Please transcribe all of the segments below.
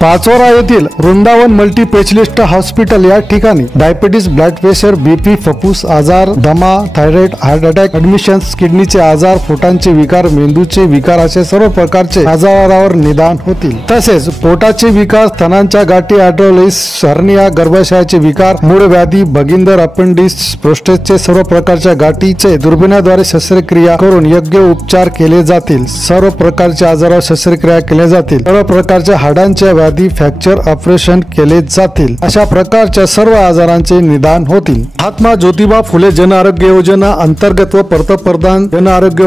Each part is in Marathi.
पाचोरा येथील वृंदावन मल्टी स्पेशलिस्ट हॉस्पिटल या ठिकाणी डायबिटीज, ब्लड प्रेशर, बीपी, फुफ्फुस आजार, दमा, थायरॉइड, हार्ट अटॅक, ॲडमिशन्स, किडनीचे आजार, पोटांचे विकार, मेंदूचे विकार असे सर्व प्रकारचे आजारावर निदान होतील। तसेच पोटाचे विकार, स्तनांच्या गाठी, आर्टरोलाइटिस, हर्निया, गर्भाशयाचे विकार, मूळ व्याधी, भगिंदर, अपेंडिक्स, प्रोस्टेटचे सर्व प्रकारच्या गाठीचे दुर्बिणीद्वारे शस्त्रक्रिया करून योग्य उपचार केले जातील। सर्व प्रकारच्या आजारावर शस्त्रक्रिया केल्या जातील। सर्व प्रकारच्या हाडांच्या व्याधी, फ्रॅक्चर ऑपरेशन केले जातील। अशा प्रकारच्या सर्व आजारांचे निदान होतील। महात्मा ज्योतिबा फुले जन आरोग्य योजना अंतर्गत व पंतप्रधान जन आरोग्य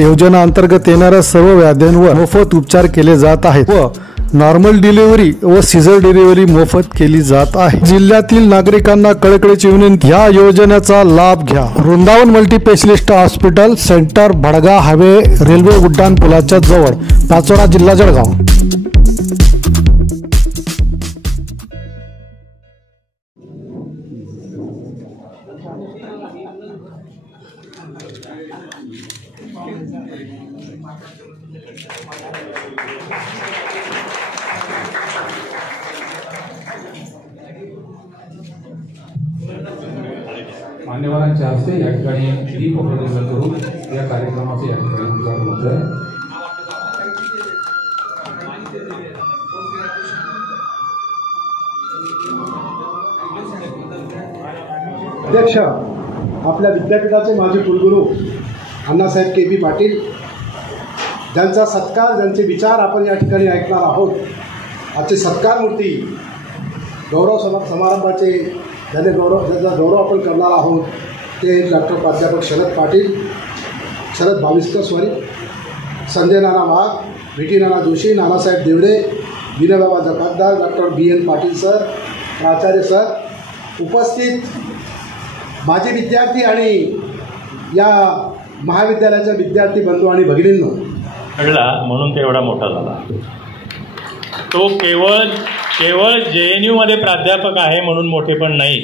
योजना अंतर्गत येणाऱ्या सर्व व्याधींवर मोफत उपचार केले जात आहेत व नॉर्मल डिलिव्हरी व सीझर डिलिव्हरी मोफत केली जात आहे। जिल्ह्यातील नागरिकांना कळकळीची विनंती, या योजनेचा लाभ घ्या। Vrindavan multi specialist hospital, centre, Bhadga highway, railway उड्डाण पुलाच्या जवळ, पाचोरा, जिल्हा जळगाव। मान्यवरांच्या हस्ते या ठिकाणी दीप प्रज्वलन करून या कार्यक्रमाचे या ठिकाणी उद्घाटन होत आहे। अध्यक्ष, आपल्या विद्यापीठाचे माजी कुलगुरू अण्णासाहेब के.बी. पाटील, ज्यांचा सत्कार, ज्यांचे विचार आपण या ठिकाणी ऐकणार आहोत। आजचे सत्कार मूर्ती गौरव समारंभाचे ज्याचा गौरव आपण करणार आहोत ते डॉक्टर प्राध्यापक Sharad भाविस्कर, Sanjay Nana Wagh, VT Nana Joshi, Nanasaheb Devde, Vinobaba Jakatdar, doctor B.N. Patil sir, प्राचार्य सर, उपस्थित माजी विद्यार्थी आणि या महाविद्यालयाच्या विद्यार्थी बंधू आणि भगिनींनो, घडला म्हणून ते एवढा मोठा झाला। तो केवळ JNU मध्ये प्राध्यापक आहे म्हणून मोठे पण नाही,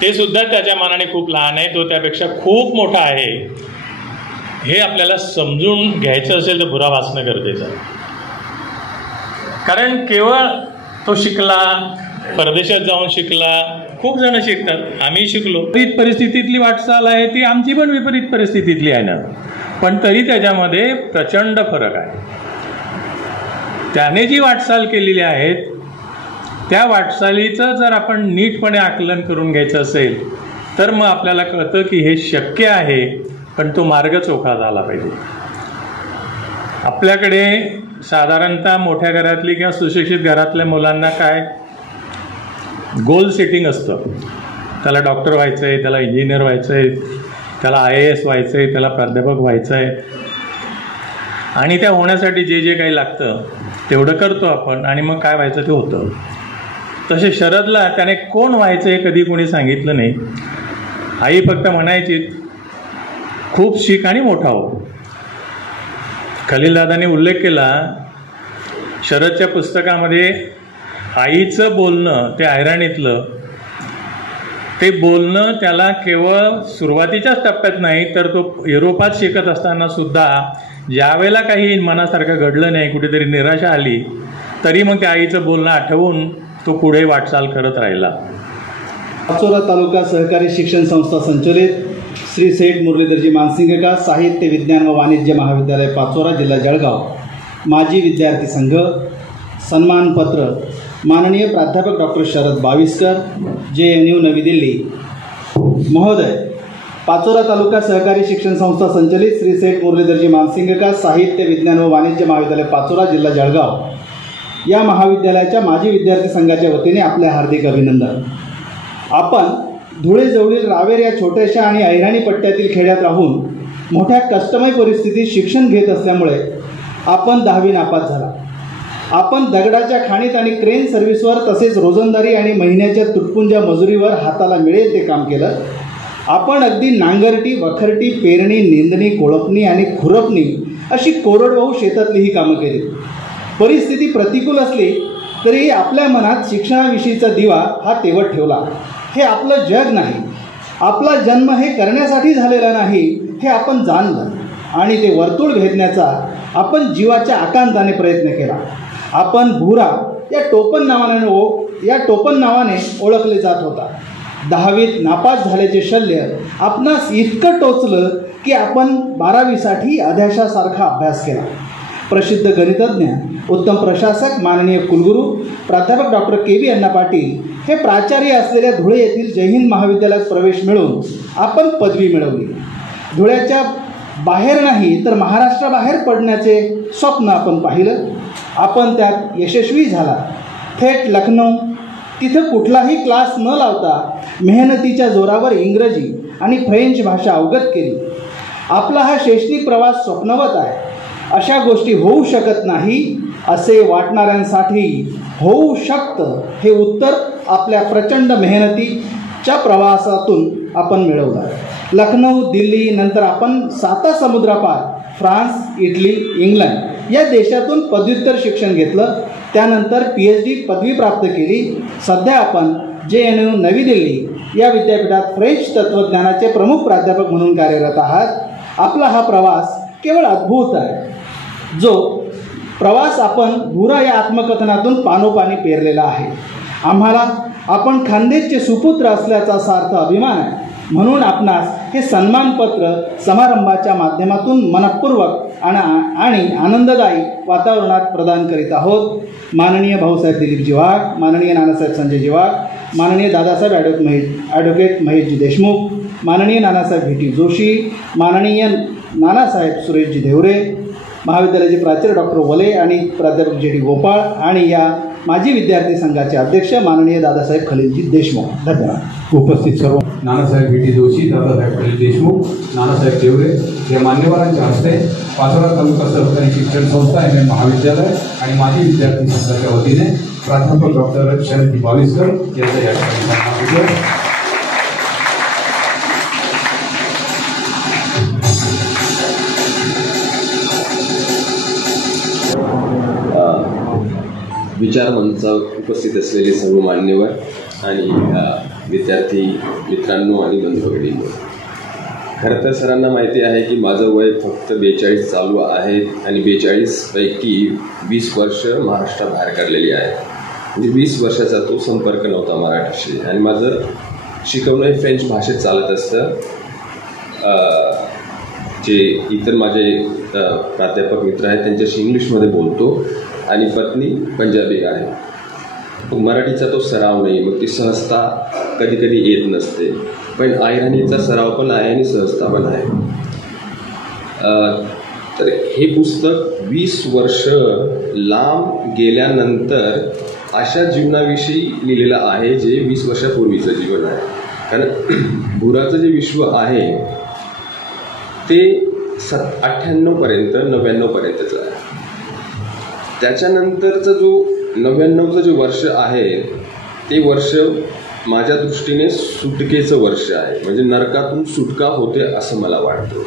ते सुद्धा त्याच्या मानाने खूप लहान आहे, तो त्यापेक्षा खूप मोठा आहे। हे आपल्याला समजून घ्यायचं असेल तर बुरा वाचणं गरजेचं आहे। कारण केवळ तो शिकला, परदेशात जाऊन शिकला, खूप जण शिकतात, आम्ही शिकलो। विपरीत परिस्थितीतली वाटचाल आहे ती आमची पण विपरीत परिस्थितीतली आहे ना, पण तरी त्याच्यामध्ये प्रचंड फरक आहे। त्याने जी वाटचाल केलेली आहे त्या वाटचालीचं जर आपण नीटपणे आकलन करून घ्यायचं असेल तर मग आपल्याला कळतं की हे शक्य आहे, पण तो मार्ग चोखा झाला पाहिजे। आपल्याकडे साधारणतः मोठ्या घरातली किंवा सुशिक्षित घरातल्या मुलांना काय गोल सेटिंग असतं, त्याला डॉक्टर व्हायचं आहे, त्याला इंजिनियर व्हायचं आहे, त्याला IAS व्हायचं आहे, त्याला प्राध्यापक व्हायचं आहे, आणि त्या होण्यासाठी जे जे काही लागतं तेवढं करतो आपण आणि मग काय व्हायचं ते होतं। तसे शरदला त्याने कोण व्हायचं हे कधी कोणी सांगितलं नाही। आई फक्त म्हणायची खूप शिक आणि मोठा हो। खलीलदादांनी उल्लेख केला शरदच्या पुस्तकामध्ये, आईचं बोलणं ते ऐराणीतलं ते बोलणं त्याला केवळ सुरुवातीच्याच टप्प्यात नाही तर तो युरोपात शिकत असताना सुद्धा ज्यावेळेला काही मनासारखं घडलं नाही, कुठेतरी निराशा आली, तरी मग त्या आईचं बोलणं आठवून तो पुढे वाटचाल करत राहिला। पाचोरा तालुका सहकारी शिक्षण संस्था संचलित श्री सेठ मुरलीधरजी मानसिंगका साहित्य विज्ञान व वाणिज्य महाविद्यालय पाचोरा, जिल्हा जळगाव, माजी विद्यार्थी संघ, सन्मानपत्र माननीय प्राध्यापक डॉक्टर शरद भाविस्कर, JNU नवी दिल्ली महोदय। पाचोरा तालुका सहकारी शिक्षण संस्था संचलित श्री सेठ मुरलीधरजी मानसिंगका साहित्य विज्ञान व वाणिज्य महाविद्यालय पाचोरा, जिल्हा जळगाव या महाविद्यालयाच्या माजी विद्यार्थी संघाच्या वतीने आपले हार्दिक अभिनंदन। आपण धुळेजवळील रावेर या छोट्याशा आणि ऐराणी पट्ट्यातील खेड्यात राहून मोठ्या कष्टमय परिस्थितीत शिक्षण घेत असल्यामुळे आपण 10वी नापास झाला। आपण दगडाच्या खाणीत आणि क्रेन सर्व्हिसवर तसेच रोजंदारी आणि महिन्याच्या तुटपुंज्या मजुरीवर हाताला मिळेल ते काम केलं। आपण अगदी नांगरटी, वखरटी, पेरणी, निंदणी, कोळपणी आणि खुरपणी अशी कोरडवाहू शेतातलीही कामं केली। परिस्थिती प्रतिकूल असली तरी आपल्या मनात शिक्षणाविषयीचा दिवा हा तेवत ठेवला। हे आपलं जग नाही, आपला जन्म हे करण्यासाठी झालेला नाही हे आपण जाणलं आणि ते वर्तुळ भेदण्याचा आपण जीवाच्या आकांताने प्रयत्न केला। आपण भुरा या टोपण नावाने ओळखले जात होता. 10वीत नापास झाल्याचे शल्य आपणास इतकं टोचलं की आपण 12वीसाठी अध्याशासारखा अभ्यास केला. प्रसिद्ध गणितज्ञ, उत्तम प्रशासक, माननीय कुलगुरू प्राध्यापक डॉक्टर के.बी. अण्णा पाटील हे प्राचार्य असलेल्या धुळे येथील जय हिंद महाविद्यालयात प्रवेश मिळवून आपण पदवी मिळवली. धुळ्याच्या बाहेर नाही तर महाराष्ट्राबाहेर पडण्याचे स्वप्न आपण पाहिलं. आपण त्यात यशस्वी झाला. थेट लखनौ, तिथं कुठलाही क्लास न लावता मेहनतीच्या जोरावर इंग्रजी आणि फ्रेंच भाषा अवगत केली. आपला हा शैक्षणिक प्रवास स्वप्नवत आहे. अशा गोष्टी होऊ शकत नाही असे वाटणाऱ्यांसाठी होऊ शकतं हे उत्तर आपल्या प्रचंड मेहनतीच्या प्रवासातून आपण मिळवलं. लखनौ, दिल्ली, नंतर आपण 7 समुद्रापार फ्रान्स, इटली, इंग्लंड या देशातून पदव्युत्तर शिक्षण घेतलं. त्यानंतर PhD पदवी प्राप्त केली. सध्या आपण JNU नवी दिल्ली या विद्यापीठात फ्रेंच तत्त्वज्ञानाचे प्रमुख प्राध्यापक म्हणून कार्यरत आहात. आपला हा प्रवास केवळ अद्भुत आहे. जो प्रवास आपण भुरा या आत्मकथनातून पानोपानी पेरलेला आहे. आम्हाला आपण खानदेशचे सुपुत्र असल्याचा सार्थ अभिमान आहे. म्हणून आपणास हे सन्मानपत्र समारंभाच्या माध्यमातून मनपूर्वक आणि आनंददायी वातावरणात प्रदान करीत आहोत. माननीय भाऊसाहेब दिलीपजी वाघ, माननीय नानासाहेब संजयजी वाघ, माननीय दादासाहेब ॲडव्होकेट महेशजी देशमुख, माननीय नानासाहेब VT जोशी, माननीय नानासाहेब सुरेशजी धेवरे, महाविद्यालयाचे प्राचार्य डॉक्टर वले आणि प्राध्यापक JD गोपाळ आणि या माजी विद्यार्थी संघाचे अध्यक्ष माननीय दादासाहेब खलीलजी देशमुख. धन्यवाद. उपस्थित सर्व नानासाहेब VT जोशी, दादासाहेब खलील देशमुख, नानासाहेब देवरे या मान्यवरांच्या हस्ते पाचोरा तालुका सहकारी शिक्षण संस्था MM महाविद्यालय आणि माजी विद्यार्थी संघाच्या वतीने प्राध्यापक डॉक्टर शरद बाविस्कर यांचा या ठिकाणी विचार मंचावर उपस्थित असलेले सर्व मान्यवर आणि विद्यार्थी मित्रांनो आणि बंधू-भगिनींनो, खरं तर सरांना माहिती आहे की माझं वय फक्त 42 चालू आहे आणि 42 पैकी 20 वर्ष महाराष्ट्राबाहेर काढलेली आहे. म्हणजे 20 वर्षाचा तो संपर्क नव्हता मराठीशी आणि माझं शिकवणं फ्रेंच भाषेत चालत असतं. जे इतर माझे प्राध्यापक मित्र आहेत त्यांच्याशी इंग्लिशमध्ये बोलतो आणि पत्नी पंजाबी आहे. मराठीचा तो सराव नाही, मग ती सहजता कधी कधी येत नसते. पण आयराणीचा सराव पण आहे आणि सहजता पण आहे. तर हे पुस्तक 20 वर्ष लांब गेल्यानंतर अशा जीवनाविषयी लिहिलेलं आहे जे 20 वर्षापूर्वीचं जीवन आहे. कारण भुराचं जे विश्व आहे ते 98पर्यंत 99पर्यंतचं आहे. त्याच्यानंतरचं जो 99चं जे वर्ष आहे ते वर्ष माझ्या दृष्टीने सुटकेचं वर्ष आहे. म्हणजे नरकातून सुटका होते असं मला वाटतं.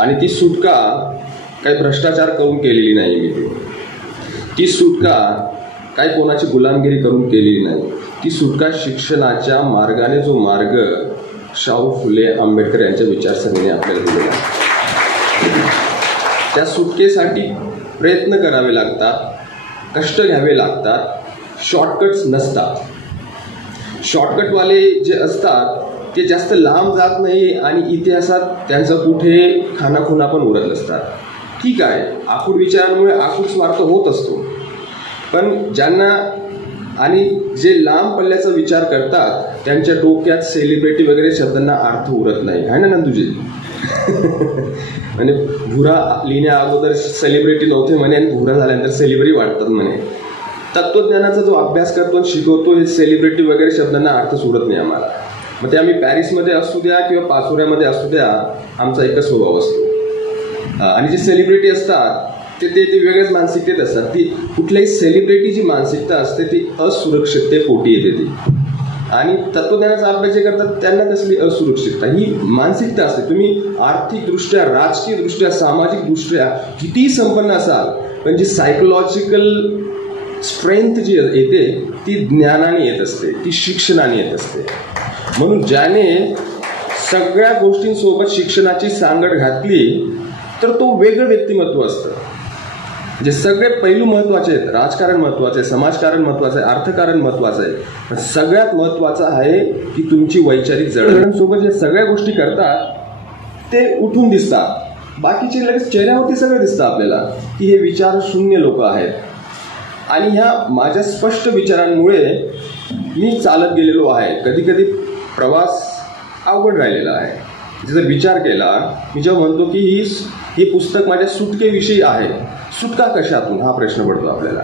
आणि ती सुटका काही भ्रष्टाचार करून केलेली नाही मी. ती सुटका काही कोणाची गुलामगिरी करून केलेली नाही. ती सुटका शिक्षणाच्या मार्गाने जो मार्ग शाहू फुले आंबेडकर यांच्या विचारसरणीने आपल्याला दिलेला आहे. त्या सुटकेसाठी प्रयत्न करावे लागतात, कष्ट घ्यावे लागतात. शॉर्टकट्स नसतात. शॉर्टकटवाले जे असतात ते जास्त लांब जात नाही आणि इतिहासात त्यांचा कुठे खानाखुणा पण उरत नसतात. ठीक आहे, आखूड विचारांमुळे आखूड स्वार्थ होत असतो. पण ज्यांना आणि जे लांब पल्ल्याचा विचार करतात त्यांच्या डोक्यात सेलिब्रिटी वगैरे शब्दांना अर्थ उरत नाही. आहे ना नंदुजी? म्हणजे भुरा लिहिण्या अगोदर सेलिब्रिटी नव्हते म्हणे आणि भुरा झाल्यानंतर सेलिब्रिटी वाटतात म्हणे. तत्वज्ञानाचा जो अभ्यास करतो आणि शिकवतो हे सेलिब्रिटी वगैरे शब्दांना अर्थ सुरत नाही आम्हाला. मग ते आम्ही पॅरिसमध्ये असू द्या किंवा पाचोऱ्यामध्ये असू द्या, आमचा एकच स्वभाव असतो. आणि जे सेलिब्रिटी असतात ते वेगळ्याच मानसिकतेत असतात. ती कुठल्याही सेलिब्रिटी जी मानसिकता असते ती असुरक्षिततेपोटी येते ती. आणि तत्वज्ञानाचा अभ्यास जे करतात त्यांना कसली असुरक्षितता ही मानसिकता असते. तुम्ही आर्थिकदृष्ट्या, राजकीयदृष्ट्या, सामाजिकदृष्ट्या कितीही संपन्न असाल पण जी सायकोलॉजिकल स्ट्रेंथ जी येते ती ज्ञानाने येत असते, ती शिक्षणाने येत असते. म्हणून ज्याने सगळ्या गोष्टींसोबत शिक्षणाची सांगड घातली तर तो वेगळं व्यक्तिमत्व असतं. जे सगळे पैलू महत्वाचे आहेत. राजकारण महत्वाचं आहे, समाजकारण महत्वाचं आहे, अर्थकारण महत्वाचं आहे, पण सगळ्यात महत्वाचं आहे की तुमची वैचारिक जडणघडणसोबत जे सगळ्या गोष्टी करतात ते उठून दिसतात. बाकीचे लगेच चेहऱ्यावरती सगळं दिसतं आपल्याला की हे विचार शून्य लोक आहेत. आणि ह्या माझ्या स्पष्ट विचारांमुळे मी चालत गेलेलो आहे. कधी कधी प्रवास अवघड राहिलेला आहे. जर विचार केला, मी जेव्हा म्हणतो की ही पुस्तक माझ्या सुटकेविषयी आहे, सुटका कशातून हा प्रश्न पडतो आपल्याला.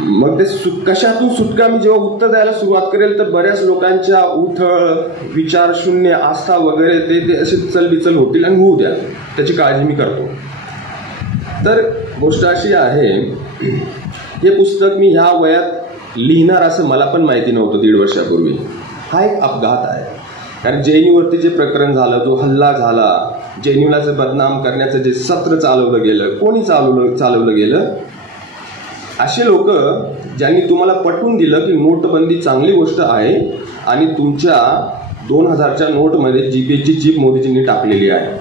मग ते कशातून सुटका मी जेव्हा उत्तर द्यायला सुरुवात करेल तर बऱ्याच लोकांच्या उथळ, विचार शून्य, आस्था वगैरे ते असे चलबिचल होतील आणि होऊ द्या, त्याची काळजी मी करतो. तर गोष्ट अशी आहे, हे पुस्तक मी ह्या वयात लिहिणार असं मला पण माहिती नव्हतं 1.5 वर्षापूर्वी. हा एक अपघात आहे. कारण JNUवरती जे प्रकरण झालं, जो हल्ला झाला, JNUला बदनाम करण्याचं जे सत्र चालवलं गेलं, कोणी चालवलं गेलं, असे लोक ज्यांनी तुम्हाला पटवून दिलं की नोटबंदी चांगली गोष्ट आहे आणि तुमच्या 2000च्या नोटमध्ये GPAची चिप मोदीजींनी टाकलेली आहे,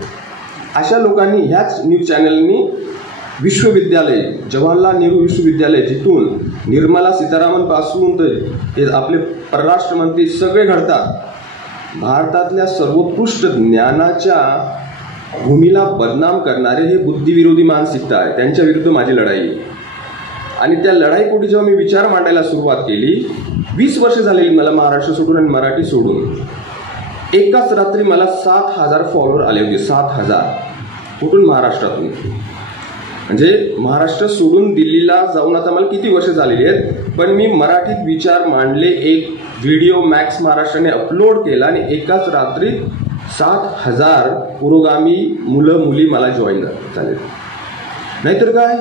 अशा लोकांनी ह्याच न्यूज चॅनलनी विश्वविद्यालय, जवाहरलाल नेहरू विश्वविद्यालय, जिथून निर्मला सीतारामन पासून तर हे आपले परराष्ट्र मंत्री सगळे घडतात, भारतातल्या सर्वोत्कृष्ट ज्ञानाच्या भूमीला बदनाम करणारे हे बुद्धिविरोधी मानसिकता आहे. त्यांच्या विरुद्ध माझी लढाई. आणि त्या लढाईपोटी जेव्हा मी विचार मांडायला सुरुवात केली, 20 वर्ष झालेली मला महाराष्ट्र सोडून आणि मराठी सोडून, एकाच रात्री मला 7,000 फॉलोअर आले होते. 7,000 कुठून? महाराष्ट्रातून. म्हणजे महाराष्ट्र सोडून दिल्लीला जाऊन आता मला किती वर्ष झालेली आहेत, पण मी मराठीत विचार मांडले, एक व्हिडिओ मॅक्स महाराष्ट्राने अपलोड केला आणि एकाच रात्री 7,000 पुरोगामी मुलं मुली मला जॉईन झाले. नाहीतर काय,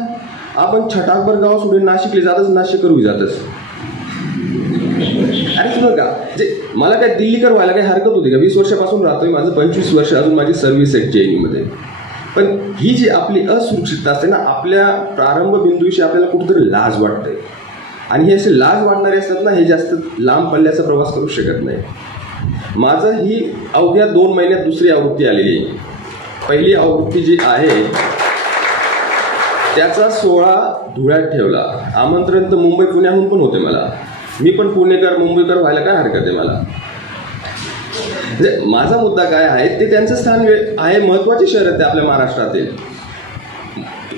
आपण छटाकभर गाव सोडून नाशिकले जातच, नाशिक करू जातच. अरे तुला का जे मला काय दिल्लीकर व्हायला काही हरकत होती का? 20 वर्षापासून राहतोय, माझं 25 वर्ष अजून माझी सर्व्हिस आहे JNUमध्ये. पण ही जी आपली असुरक्षितता असते ना, आपल्या प्रारंभ बिंदूविषयी आपल्याला कुठेतरी लाज वाटते. आणि हे असे लाज वाटणारे असतात ना, हे जास्त लांब पल्ल्याचा प्रवास करू शकत नाही. माझं ही अवघ्या 2 महिन्यात दुसरी आवृत्ती आलेली आहे. पहिली आवृत्ती जी आहे त्याचा 16 धुळ्यात ठेवला. आमंत्रण तर मुंबई पुण्याहून पण होते मला. मी पण पुणेकर मुंबईकर व्हायला काय हरकत आहे मला. माझा मुद्दा काय आहे, ते त्यांचं स्थान आहे, महत्वाचे शहर आहेत ते आपल्या महाराष्ट्रातील.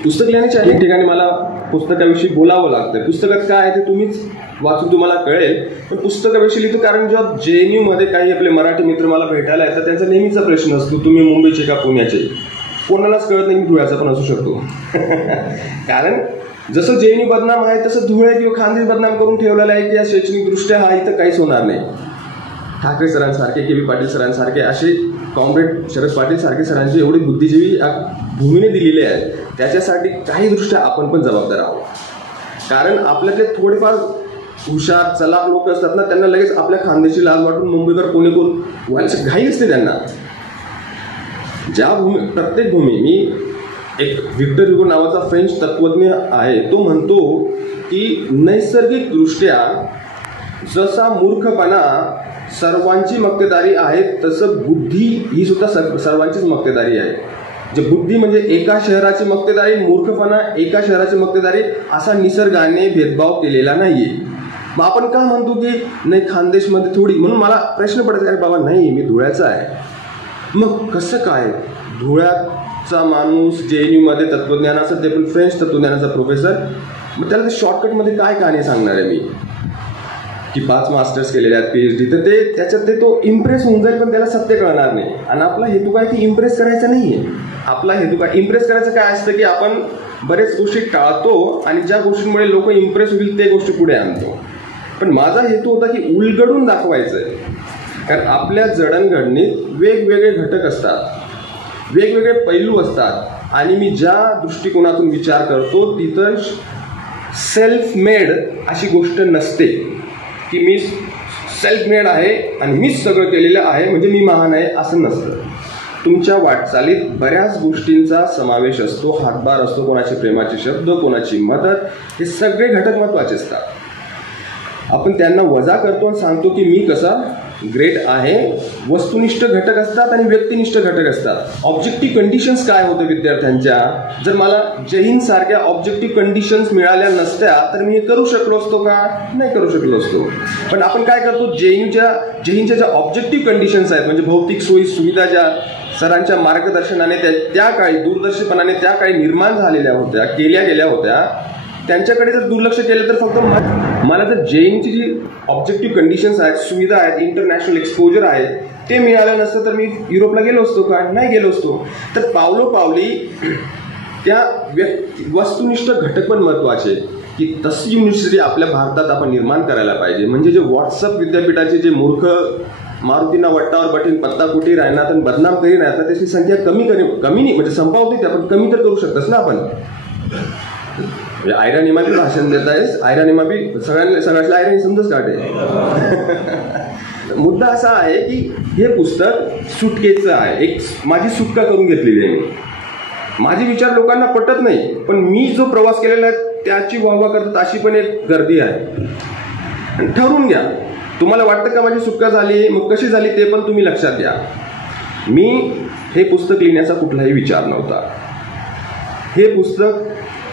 पुस्तक लिहिण्याच्या अनेक ठिकाणी मला पुस्तकाविषयी बोलावं लागतं. पुस्तकात काय आहे ते तुम्हीच वाचून तुम्हाला कळेल. पण पुस्तकाविषयी लिहितो कारण जेव्हा JNUमध्ये काही आपले मराठी मित्र मला भेटायला येतात, त्यांचा नेहमीचा प्रश्न असतो, तुम्ही मुंबईचे का पुण्याचे? कोणालाच कळत नाही, मी धुळ्याचा पण असू शकतो. कारण जसं JNU बदनाम आहे तसं धुळे किंवा खानदेश बदनाम करून ठेवलेला आहे की या शैक्षणिकदृष्ट्या हा इथं काहीच होणार नाही. ठाकरे सरांसारखे, KV पाटील सरांसारखे, असे कॉम्रेड शरद पाटील सारखे सरांचे एवढे बुद्धिजीवी भूमीने दिलेले आहेत, त्याच्यासाठी काही दृष्ट्या आपण पण जबाबदार आहोत. कारण आपल्यातले थोडेफार हुशार चलाक लोक असतात ना, त्यांना लगेच आपल्या खानदेशी लाज वाटून मुंबईकर कोणी कोण व्हायला घाई असते त्यांना. ज्या प्रत्येक भूमी, मी एक व्हिक्टर ह्युगो नावाचा फ्रेंच तत्वज्ञ आहे, तो म्हणतो की नैसर्गिकदृष्ट्या जसा मूर्खपणा सर्वांची मक्तेदारी आहे, तसं बुद्धी ही सुद्धा सर्वांचीच मक्तेदारी आहे. जे बुद्धी म्हणजे एका शहराची मक्तेदारी, मूर्खपणा एका शहराची मक्तेदारी, असा निसर्गाने भेदभाव केलेला नाहीये. मग आपण का म्हणतो की नाही खानदेशमध्ये थोडी, म्हणून मला प्रश्न पडतो, अरे बाबा नाही, मी धुळ्याचा आहे. मग कसं काय? धुळ्याचा माणूस JNUमध्ये तत्वज्ञानाचा, ते पण फ्रेंच तत्वज्ञानाचा प्रोफेसर, मग त्याला ते शॉर्टकटमध्ये काय कहाणी सांगणार आहे मी की 5 मास्टर्स केलेले आहेत, PhD, तर ते त्याच्यात ते तो इम्प्रेस होऊन जाईल, पण त्याला सत्य कळणार नाही. आणि आपला हेतू काय की इम्प्रेस करायचा नाहीये. आपला हेतू काय, इम्प्रेस करायचं काय असतं की आपण बरेच गोष्टी टाळतो आणि ज्या गोष्टींमुळे लोक इम्प्रेस होतील ते गोष्टी पुढे आणतो. पण माझा हेतू होता की उलगडून दाखवायचं आहे. कारण आपल्या जडणघडणीत वेगवेगळे घटक असतात, वेगवेगळे पैलू असतात, आणि मी ज्या दृष्टिकोनातून विचार करतो तिथं सेल्फ मेड अशी गोष्ट नसते की मी सेल्फ मेड आहे आणि मीच सगळं केलेलं आहे म्हणजे मी महान आहे, असं नसतं. तुमच्या वाटचालीत बऱ्याच गोष्टींचा समावेश असतो, हातभार असतो, कोणाचे प्रेमाचे शब्द, कोणाची मदत, हे सगळे घटक महत्त्वाचे असतात. आपण त्यांना वजा करतो आणि सांगतो की मी कसा ग्रेट आहे. वस्तुनिष्ठ घटक असतात आणि व्यक्तिनिष्ठ घटक असतात. ऑब्जेक्टिव्ह कंडिशन्स काय होतं विद्यार्थ्यांच्या, जर मला जय हिंद सारख्या ऑब्जेक्टिव्ह कंडिशन्स मिळाल्या नसत्या तर मी हे करू शकलो असतो का? नाही करू शकलो असतो. पण आपण काय करतो, जय हिंदच्या ज्या ऑब्जेक्टिव्ह कंडिशन्स आहेत म्हणजे भौतिक सोयी सुविधा ज्या सरांच्या मार्गदर्शनाने त्या काळी दूरदर्शीपणाने त्या काळी निर्माण झालेल्या होत्या, केल्या गेल्या होत्या, त्यांच्याकडे जर दुर्लक्ष केलं तर फक्त मला जर जेईची जी ऑब्जेक्टिव्ह कंडिशन्स आहेत, सुविधा आहेत, इंटरनॅशनल एक्सपोजर आहे ते मिळालं नसतं तर मी युरोपला गेलो असतो का? नाही गेलो असतो. तर पावलोपावली त्या वस्तुनिष्ठ घटक पण महत्त्वाचे की तशी युनिव्हर्सिटी आपल्या भारतात आपण निर्माण करायला पाहिजे. म्हणजे जे व्हॉट्सअप विद्यापीठाचे जे मूर्ख मारुतींना वट्टावर बटीन पत्ता कुठे राहणार आणि बदनाम करी राहतात त्याची संख्या कमी नाही म्हणजे संपावते ते आपण कमी तर करू शकतोस ना आपण. आयरानिमा बी भाषण देत आहेस, आयरानिमा बी सगळ्याला आयरानी समजच काढे. मुद्दा असा आहे की हे पुस्तक सुटकेचं आहे. एक माझी सुटका करून घेतलेली आहे. माझे विचार लोकांना पटत नाही पण मी जो प्रवास केलेला आहे त्याची वाहवा करतात अशी पण एक गर्दी आहे. ठरवून घ्या तुम्हाला वाटतं का माझी सुटका झाली, मग कशी झाली ते पण तुम्ही लक्षात घ्या. मी हे पुस्तक लिहिण्याचा कुठलाही विचार नव्हता. हे पुस्तक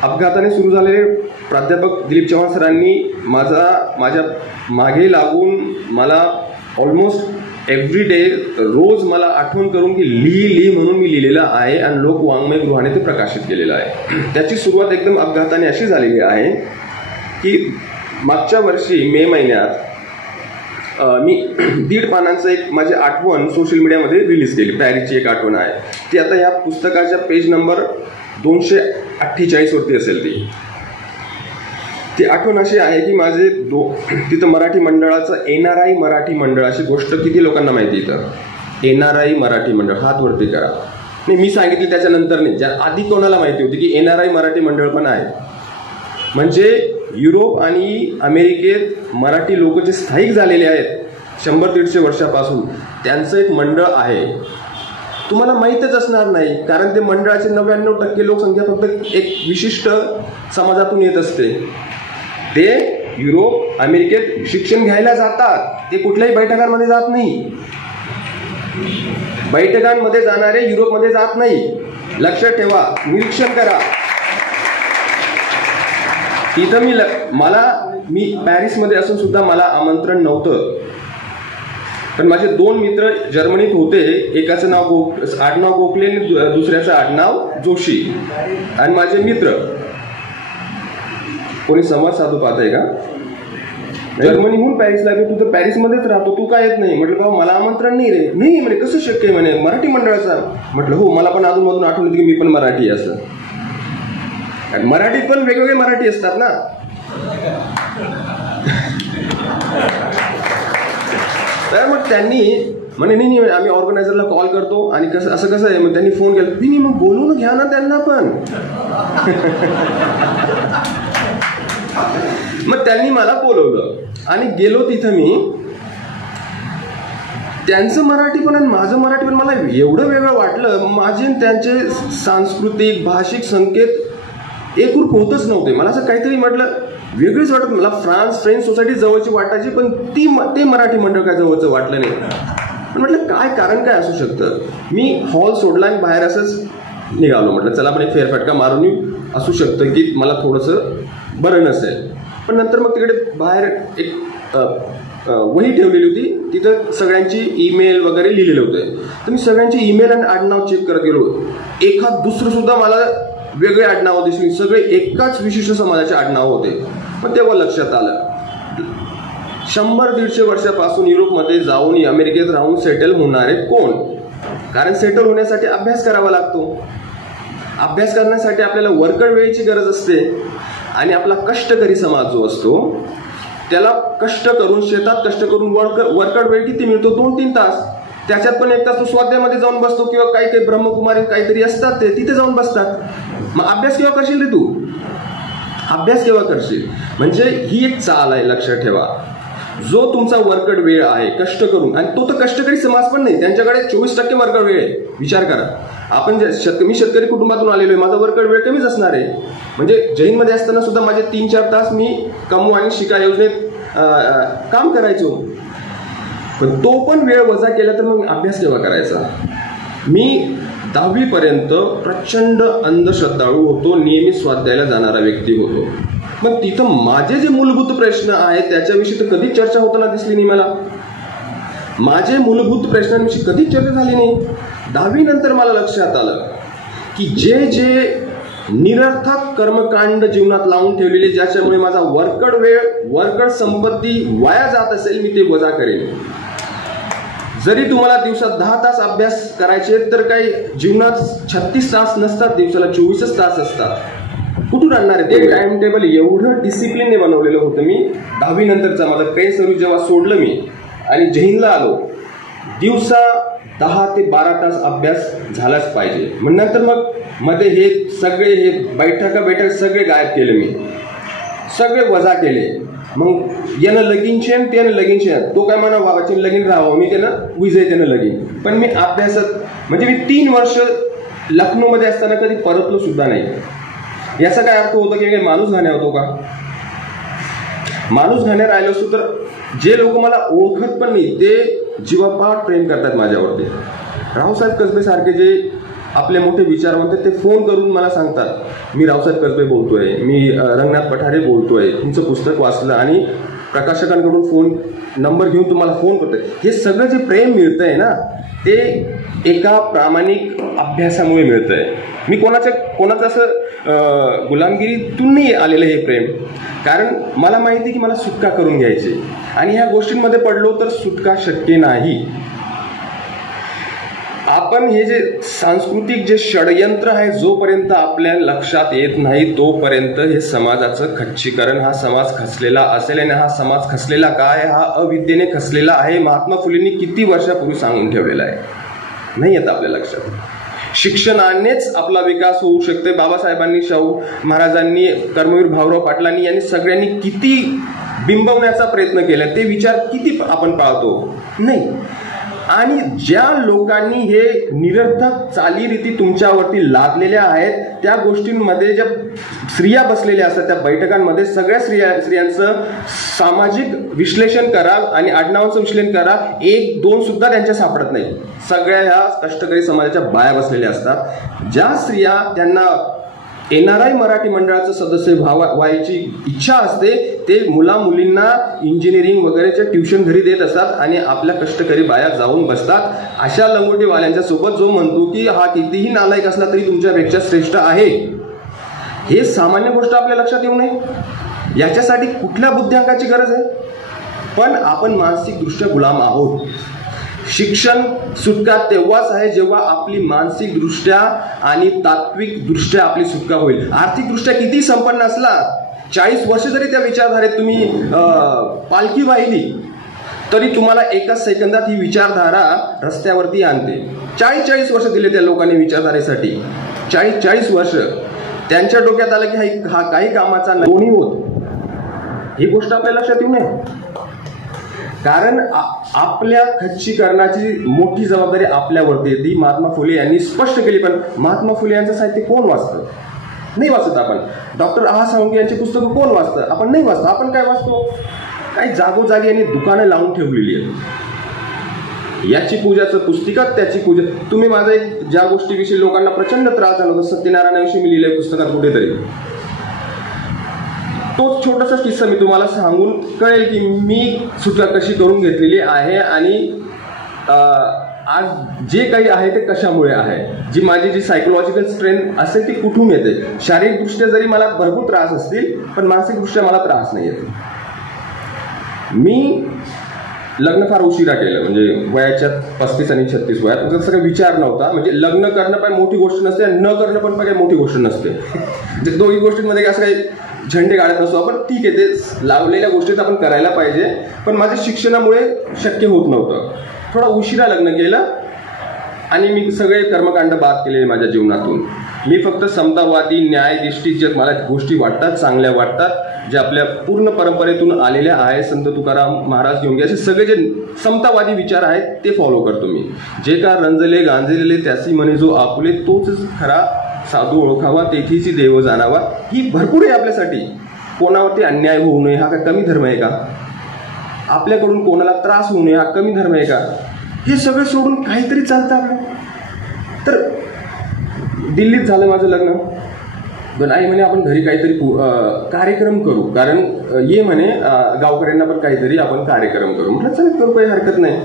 अपघाताने सुरू झालेले प्राध्यापक दिलीप चव्हाण सरांनी माझ्या मागे लागून मला ऑलमोस्ट एव्हरी डे रोज मला आठवण करून की लिही म्हणून मी लिहिलेलं आहे आणि लोकवाङ्मय गृहाने ते प्रकाशित केलेलं आहे. त्याची सुरुवात एकदम अपघाताने अशी झालेली आहे की मागच्या वर्षी मे महिन्यात मी 1.5 पानांचं एक माझी आठवण सोशल मीडियामध्ये रिलीज केली. पॅरिसची एक आठवण आहे ती आता या पुस्तकाच्या पेज नंबर 248 वरती असेल. ती आठवण अशी आहे की माझे तिथं मराठी मंडळाचं NRI मराठी मंडळ अशी गोष्ट किती लोकांना माहिती. इथं NRI मराठी मंडळ हात वरती करा. नाही मी सांगितली त्याच्यानंतर नाही, ज्या आधी कोणाला माहिती होती की NRI मराठी मंडळ पण आहे. म्हणजे युरोप आणि अमेरिकेत मराठी लोक जे स्थायिक झालेले आहेत 100-150 वर्षापासून त्यांचं एक मंडळ आहे. तुम्हाला माहीतच असणार नाही कारण ते मंडळाचे 99% लोकसंख्या फक्त एक विशिष्ट समाजातून येत असते. ते युरोप अमेरिकेत शिक्षण घ्यायला जातात, ते कुठल्याही बैठकांमध्ये जात नाही. बैठकांमध्ये जाणारे युरोपमध्ये जात नाही. लक्षात ठेवा, निरीक्षण करा. तिथं मी पॅरिसमध्ये असून सुद्धा मला आमंत्रण नव्हतं. पण माझे 2 मित्र जर्मनीत होते. एकाचं नाव आडनाव गोखले आणि दुसऱ्याचं आडनाव जोशी. आणि माझे मित्र कोणी संवाद साधू पाहत आहे का? जर्मनीहून पॅरिसला गेलो. तू तर पॅरिसमध्येच राहतो, तू काय येत नाही? म्हटलं बाबा मला आमंत्रण नाही रे. नाही म्हणे कसं शक्य आहे म्हणे मराठी मंडळाचा. म्हटलं हो मला पण अधूनमधून आठवण येते की मी पण मराठी आहे असं. आणि मराठीत पण वेगवेगळे मराठी असतात ना. तर मग त्यांनी म्हणे नाही आम्ही ऑर्गनायझरला कॉल करतो आणि कसं आहे. मग त्यांनी फोन केला. नाही मग बोलून घ्या ना त्यांना पण. मग त्यांनी मला बोलवलं आणि गेलो तिथं मी. त्यांचं मराठी पण आणि माझं मराठी पण मला एवढं वेगळं वाटलं. माझे त्यांचे सांस्कृतिक भाषिक संकेत एकरूप होतच नव्हते. मला असं काहीतरी म्हटलं वेगळीच वाटत. मला फ्रेंच सोसायटी जवळची वाटायची पण ते मराठी मंडळ काय जवळचं वाटलं नाही. पण म्हटलं काय कारण काय असू शकतं. मी हॉल सोडला आणि बाहेर असंच निघालो. म्हटलं चला आपण एक फेरफटका मारून असू शकतं की मला थोडंसं बरं नसेल. पण नंतर मग तिकडे बाहेर एक वही ठेवलेली होती. तिथं सगळ्यांची ईमेल वगैरे लिहिलेले होते. तर मी सगळ्यांची ईमेल आणि आडनाव चेक करत गेलो. एखाद दुसरं सुद्धा मला वेगळे आडनावं दिसली. सगळे एकाच विशिष्ट समाजाचे आडनाव होते. पण तेव्हा लक्षात आलं 100-150 वर्षापासून युरोपमध्ये जाऊन अमेरिकेत राहून सेटल होणारे कोण. कारण सेटल होण्यासाठी अभ्यास करावा लागतो. अभ्यास करण्यासाठी आपल्याला वर्कड वेळेची गरज असते. आणि आपला कष्टकरी समाज जो असतो त्याला कष्ट करून शेतात कष्ट करून वर्कड वेळ किती मिळतो 2-3 तास. त्याच्यात पण 1 तास तो स्वाध्यायामध्ये जाऊन बसतो किंवा काही ब्रह्मकुमारी काहीतरी असतात ते तिथे जाऊन बसतात. मग अभ्यास केव्हा करशील रे तू? अभ्यास केव्हा करशील? म्हणजे ही एक चाल आहे. लक्षात ठेवा, जो तुमचा वर्कड वेळ आहे कष्ट करून, आणि तो तर कष्टकरी समाज पण नाही, त्यांच्याकडे 24% वर्कड वेळ आहे. विचार करा. मी शेतकरी कुटुंबातून आलेलो आहे. माझा वर्कड वेळ कमीच असणार आहे. म्हणजे जैनमध्ये असताना सुद्धा माझे 3-4 तास मी कमू आणि शिका योजनेत काम करायचो. पण तो पण वेळ वजा केला तर मग अभ्यास केव्हा करायचा? मी 10वी पर्यंत प्रचंड अंधश्रद्धाळू होतो, नेहमी स्वाध्यायाला जाणारा व्यक्ती होतो. मग तिथं माझे जे मूलभूत प्रश्न आहेत त्याच्याविषयी तर कधीच चर्चा होताना दिसली नाही मला. माझे मूलभूत प्रश्नांविषयी कधीच चर्चा झाली नाही. 10वी नंतर मला लक्षात आलं की जे जे निरर्थक कर्मकांड जीवनात लावून ठेवलेले, ज्याच्यामुळे माझा वरकड वेळ, वरकड संपत्ती वाया जात असेल, मी ते वजा करेन. जरी तुम्हाला दिवसात 10 तास अभ्यास करायचे तर काही जीवनात 36 तास नसतात, दिवसाला 24 तास असतात. कुठून आणणार आहे ते टाइम टेबल? एवढं डिसिप्लिनने बनवलेलं होतं मी. 10वी नंतरचा माझा पेन सर्व्हिस जेव्हा सोडलं मी आणि जैनला आलो, दिवसा 10 ते 12 तास अभ्यास झालाच पाहिजे. मग नंतर मग मध्ये हे सगळे हे बैठक सगळे गायब केले मी, सगळे वजा केले. मग यानं लगीन शेण त्यानं लगीन शेण, तो काय म्हणा बाबाची लगीन राहावं, मी त्यानं विजय त्यानं लगीन. पण मी अभ्यासात म्हणजे मी 3 वर्ष लखनौमध्ये असताना कधी परतलो सुद्धा नाही. याचा काय अर्थ होतो की मी माणूस घाण्या होतो का? माणूस घाण्या राहिलो असतो तर जे लोक मला ओळखत पण नाही ते जीवापाड प्रेम करतात माझ्यावरती. रावसाहेब कसबे सारखे जे आपले मोठे विचारवंत ते फोन करून मला सांगतात, मी रावसाहेब कसबे बोलतोय, मी रंगनाथ पठारे बोलतोय, तुमचं पुस्तक वाचलं आणि प्रकाशकांकडून फोन नंबर घेऊन तुम्हाला फोन करतोय. हे सगळं जे प्रेम मिळतंय ना ते एका प्रामाणिक अभ्यासामुळे मिळतंय. मी कोणाचं असं गुलामगिरीतून नाही आलेलं हे प्रेम. कारण मला माहिती की मला सुटका करून घ्यायची आणि ह्या गोष्टींमध्ये पडलो तर सुटका शक्य नाही. आपण हे जे सांस्कृतिक जे षडयंत्र आहे जोपर्यंत आपल्या लक्षात येत नाही तोपर्यंत हे समाजाचं खच्चीकरण, हा समाज खचलेला असेल आणि हा समाज खचलेला काय, हा अविद्येने खचलेला आहे. महात्मा फुलेंनी किती वर्षापूर्वी सांगून ठेवलेला आहे, नाही येत आपल्या लक्षात. शिक्षणानेच आपला विकास होऊ शकते. बाबासाहेबांनी, शाहू महाराजांनी, कर्मवीर भाऊराव पाटलांनी यांनी सगळ्यांनी किती बिंबवण्याचा प्रयत्न केला, ते विचार किती आपण पाळतो नाही. आणि ज्या लोकांनी हे निरर्थक चालीरीती तुमच्यावरती लादलेल्या आहेत त्या गोष्टींमध्ये ज्या स्त्रिया बसलेल्या असतात त्या बैठकांमध्ये, सगळ्या स्त्रियांचं सामाजिक विश्लेषण करा आणि आडनावांचं विश्लेषण करा, 1-2 सुद्धा त्यांच्या सापडत नाही. सगळ्या ह्या कष्टकरी समाजाच्या बाया बसलेल्या असतात. ज्या स्त्रिया त्यांना NRI मराठी मंडळाचं सदस्य व्हायची इच्छा असते ते मुला मुलींना इंजिनिअरिंग वगैरेच्या ट्युशन घरी देत असतात आणि आपल्या कष्टकरी बाया जाऊन बसतात अशा लंगोटीवाल्यांच्या सोबत, जो म्हणतो की हा कितीही नालायक असला तरी तुमच्यापेक्षा श्रेष्ठ आहे. हे सामान्य गोष्ट आपल्या लक्षात येऊ नये. याच्यासाठी कुठल्या बुद्ध्यांकाची गरज आहे? पण आपण मानसिकदृष्ट्या गुलाम आहोत. शिक्षण सुटका तेव्हाच आहे जेव्हा आपली मानसिक दृष्ट्या आणि तात्विक दृष्ट्या आपली सुटका होईल. आर्थिक दृष्ट्या किती संपन्न असला, 40 वर्ष जरी त्या विचारधारेत तुम्ही पालखी वाहिली तरी तुम्हाला एकाच सेकंदात ही विचारधारा रस्त्यावरती आणते. 40 वर्ष दिले त्या लोकांनी विचारधारेसाठी, 40 वर्ष. त्यांच्या डोक्यात आलं की हा काही कामाचा नाही होत. ही गोष्ट आपल्या लक्षात येऊ नये. कारण आपल्या खच्चीकरणाची मोठी जबाबदारी आपल्यावरती येते. महात्मा फुले यांनी स्पष्ट केली. पण महात्मा फुले यांचं साहित्य कोण वाचतं? नाही वाचत आपण. डॉक्टर आहा साळुंखे यांची पुस्तकं कोण वाचतं? आपण नाही वाचतो. आपण काय वाचतो? काही जागोजागी यांनी दुकानं लावून ठेवलेली आहेत. याची पूजाचं पुस्तिकात त्याची पूजा. तुम्ही माझा ज्या गोष्टीविषयी लोकांना प्रचंड त्रास झाला होता, सत्यनारायणाविषयी मी लिहिलंय पुस्तकात कुठेतरी, तो छोटासा किस्सा मी तुम्हाला सांगून कळेल की मी सुटका कशी करून घेतलेली आहे आणि आज जे काही आहे ते कशामुळे आहे. जी सायकोलॉजिकल स्ट्रेंथ असेल ती कुठून येते. शारीरिकदृष्ट्या जरी मला भरपूर त्रास असतील पण मानसिकदृष्ट्या मला त्रास नाही येते. मी लग्न फार उशिरा केलं, म्हणजे वयाच्या 35 आणि 36 वयात. त्याचा काही विचार नव्हता. म्हणजे लग्न करणं पण मोठी गोष्ट नसते आणि न करणं पण काही मोठी गोष्ट नसते. दोन्ही गोष्टींमध्ये असं काही झेंडे गाडत नसतो आपण. ठीक आहे, ते लावलेल्या गोष्टीत आपण करायला पाहिजे. पण माझ्या शिक्षणामुळे शक्य होत नव्हतं. थोडा उशिरा लग्न केलं आणि मी सगळे कर्मकांड बाद केले माझ्या जीवनातून. मी फक्त समतावादी, न्यायनिष्ठित जे मला गोष्टी वाटतात, चांगल्या वाटतात, जे आपल्या पूर्ण परंपरेतून आलेल्या आहे, संत तुकाराम महाराज घेऊन असे सगळे जे समतावादी विचार आहेत ते फॉलो करतो मी. जे का रंजले गांजलेले त्यासी म्हणे जो आपुले, तोच खरा साधू ओळखावा, तेथीची देव जाणावा. ही भरपूर आहे आपल्यासाठी. कोणावरती अन्याय होऊ नये हा काय कमी धर्म आहे का? आपल्याकडून कोणाला त्रास होऊ नये हा कमी धर्म आहे का? हे सगळं सोडून काहीतरी चालतं आपलं. तर दिल्लीत झालं माझं लग्न, पण आई म्हणे आपण घरी काहीतरी कार्यक्रम करू, कारण ये म्हणे गावकऱ्यांना पण काहीतरी आपण कार्यक्रम करू. म्हटलं चला करू, काही हरकत नाही.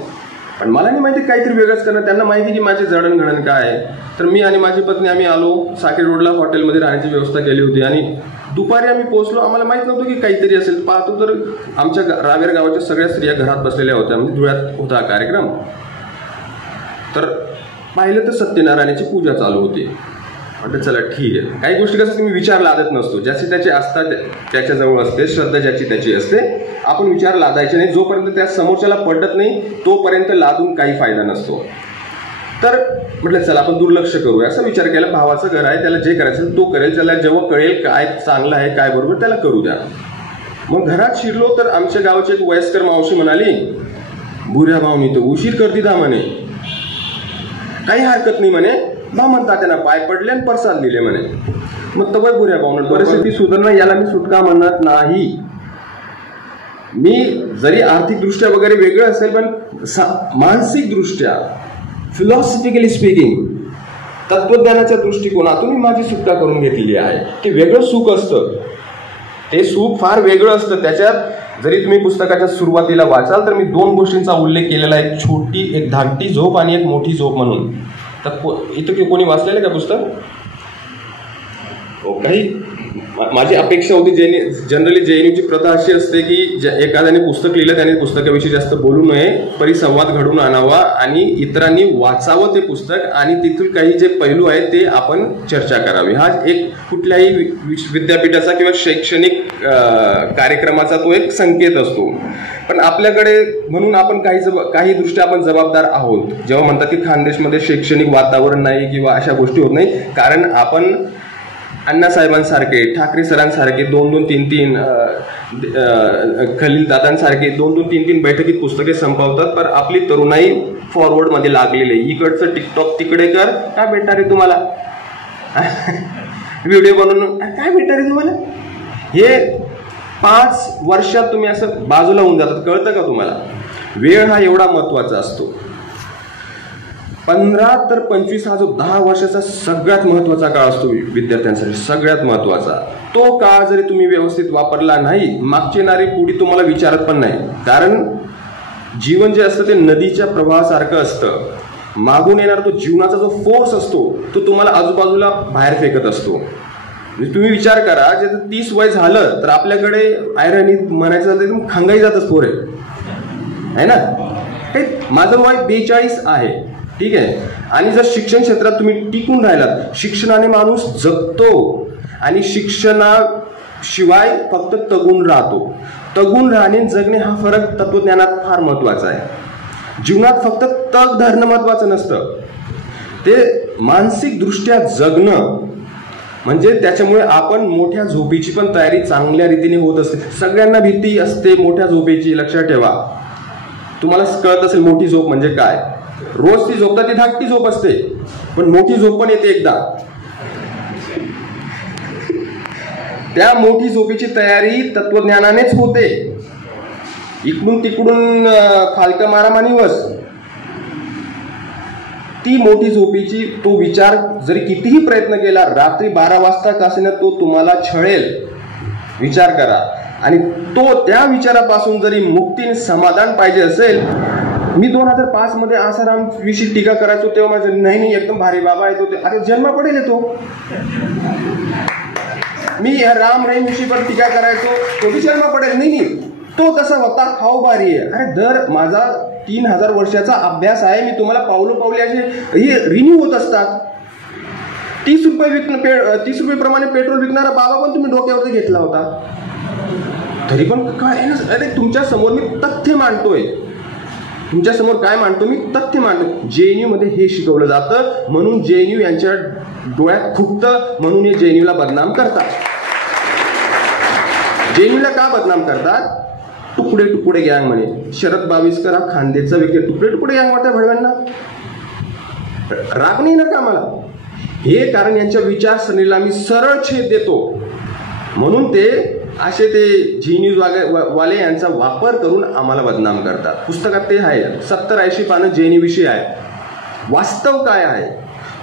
पण मला नाही माहिती काहीतरी वेगळंच करणं. त्यांना माहिती की माझे जडणघडण काय आहे. तर मी आणि माझी पत्नी आम्ही आलो. साकेत रोडला हॉटेलमध्ये राहण्याची व्यवस्था केली होती आणि दुपारी आम्ही पोहोचलो. आम्हाला माहीत नव्हतं की काहीतरी असेल. पाहतो तर आमच्या रावेर गावाच्या सगळ्या स्त्रिया घरात बसलेल्या होत्या. म्हणजे धुळ्यात होता कार्यक्रम. तर पाहिलं तर सत्यनारायणाची पूजा चालू होती. म्हटलं चला ठीक आहे. काही गोष्टी कसं तुम्ही विचार लादत नसतो. ज्याचे त्याचे असतात त्याच्याजवळ असते, श्रद्धा ज्याची त्याची असते. आपण विचार लादायचे नाही. जोपर्यंत त्या समोरच्याला पडत नाही तोपर्यंत लादून काही फायदा नसतो. तर म्हटलं चला आपण दुर्लक्ष करूया असा विचार केला. भावाचं घर आहे, त्याला जे करायचं तो करेल. त्याला जेव्हा कळेल काय चांगलं आहे काय बरोबर त्याला करू द्या. मग घरात शिरलो तर आमच्या गावाची एक वयस्कर मावशी म्हणाली, बुऱ्या भाऊनी तर उशीर कर दिला म्हणे. काही हरकत नाही म्हणे. म्हणता त्यांना पाय पडले आणि प्रसाद दिले म्हणे. मग तवय बुऱ्या भाऊन परिस्थिती सुधारणा याला मी सुटका म्हणत नाही. मी जरी आर्थिकदृष्ट्या वगैरे वेगळं असेल पण मानसिकदृष्ट्या फिलॉसॉफिकली स्पीकिंग तत्वज्ञानाच्या दृष्टिकोनातून मी माझी सुटका करून घेतलेली आहे की वेगळं सुख असतं. ते सुख फार वेगळं असतं. त्याच्यात जरी तुम्ही पुस्तकाच्या सुरुवातीला वाचाल तर मी 2 गोष्टींचा उल्लेख केलेला आहे. एक धाकटी झोप आणि एक मोठी झोप म्हणून. तर इथं कोणी वाचलेलं का पुस्तक? काही माझी अपेक्षा होती. जनरली JNUची प्रथा अशी असते की एखाद्याने पुस्तक लिहिलं त्याने पुस्तकाविषयी जास्त बोलू नये, परिसंवाद घडवून आणावा आणि इतरांनी वाचावं ते पुस्तक आणि तिथून काही जे पैलू आहेत ते आपण चर्चा करावी. हा एक कुठल्याही विद्यापीठाचा किंवा शैक्षणिक कार्यक्रमाचा तो एक संकेत असतो. पण आपल्याकडे म्हणून आपण काही दृष्ट्या आपण जबाबदार आहोत. जेव्हा म्हणतात की खानदेशमध्ये शैक्षणिक वातावरण नाही किंवा अशा गोष्टी होत नाही, कारण आपण अण्णासाहेबांसारखे, ठाकरे सरांसारखे 2-2, 3-3 खलील दादांसारखे 2-2, 3-3 बैठकीत पुस्तके संपवतात. पण आपली तरुणाई फॉरवर्डमध्ये लागलेली. इकडचं टिकटॉक तिकडे कर, काय भेटणार आहे तुम्हाला? व्हिडिओ बनवून काय भेटणार आहे तुम्हाला? हे 5 वर्षात तुम्ही असं बाजूला होऊन जातात. कळतं का तुम्हाला? वेळ हा एवढा महत्वाचा असतो. 15 तर 25 हा जो 10 वर्षाचा सगळ्यात महत्वाचा काळ असतो विद्यार्थ्यांसाठी, सगळ्यात महत्वाचा. तो काळ जरी तुम्ही व्यवस्थित वापरला नाही, मागची येणारी पिढी तुम्हाला विचारत पण नाही. कारण जीवन जे असतं ते नदीच्या प्रवाहासारखं असतं. मागून येणारा तो जीवनाचा जो फोर्स असतो तो तुम्हाला आजूबाजूला बाहेर फेकत असतो. तुम्ही विचार करा, जे 30 वय झालं तर आपल्याकडे आयरनीत म्हणायचं झालं तर खांगाई जातच पोर आहे ना. माझं वय 42 आहे, ठीक आहे. आणि जर शिक्षण क्षेत्रात तुम्ही टिकून राहिलात, शिक्षणाने माणूस जगतो आणि शिक्षणाशिवाय फक्त तगून राहतो. तगून राहणे जगणे हा फरक तत्वज्ञानात फार महत्वाचा आहे. जीवनात फक्त तग धरणं महत्वाचं नसतं, ते मानसिक दृष्ट्या जगणं. म्हणजे त्याच्यामुळे आपण मोठ्या झोपेची पण तयारी चांगल्या रीतीने होत असते. सगळ्यांना भीती असते मोठ्या झोपेची, लक्षात ठेवा. तुम्हाला कळत असेल मोठी झोप म्हणजे काय. रोज ती झोपता ती धाकटी झोप असते, पण मोठी झोप पण येते एकदा. त्या मोठी झोपेची तयारी तत्वज्ञानानेच होते. इकडून तिकडून फालका मारामानीवस ती मोठी झोपेची तो विचार जरी कितीही प्रयत्न केला, रात्री 12 वाजता का असेना तो तुम्हाला छळेल. विचार करा. आणि त्या विचारापासून जरी मुक्ती समाधान पाहिजे असेल. मी 2005 मध्ये आसाराम विषयी टीका करायचो तेव्हा माझं नाही एकदम भारी बाबा आहे तो. अरे जन्म पडेल येतो. मी राम रहीम विषयी पण टीका करायचो, तो बी जन्म पडेल नाही तो तसा होता, खाऊ भारी आहे. अरे दर माझा 3000 वर्षाचा अभ्यास आहे. मी तुम्हाला पावलोपावली असे हे रिन्यू होत असतात. 30 रुपये प्रमाणे पेट्रोल विकणारा बाबा पण तुम्ही डोक्यावरती घेतला होता. तरी पण काय, अरे तुमच्या समोर मी तथ्य मांडतोय. तुमच्या समोर काय मांडतो मी? तथ्य मांडतो. JNU मध्ये हे शिकवलं जातं, म्हणून JNU यांच्या डोळ्यात खुपतं, म्हणून हे JNUला बदनाम करतात. JNUला का बदनाम करतात? तुकडे तुकडे गँग म्हणे. शरद बाविस्कर हा खानदेशचा व्यक्ती, तुकडे तुकडे गँग वाटतं भडव्यांना. राग नाही ना का मला? हे कारण यांच्या विचारसरणीला मी सरळ छेद देतो, म्हणून ते असे ते झी न्यूज वाले यांचा वापर करून आम्हाला बदनाम करतात. पुस्तकात ते आहे 70-80 पानं JNU विषयी आहे. वास्तव काय आहे?